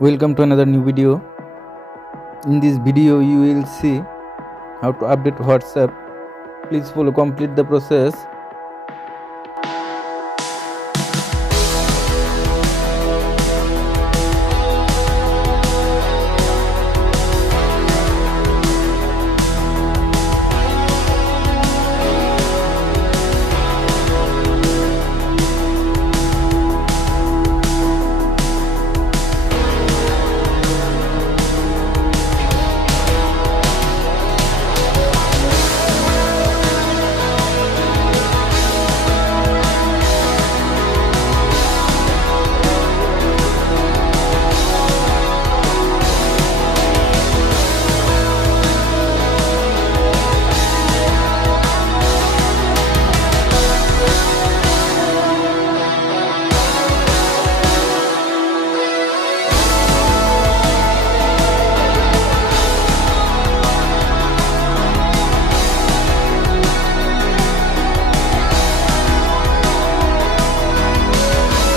Welcome to another new video. In this video you will see how to update WhatsApp. Please follow complete the process.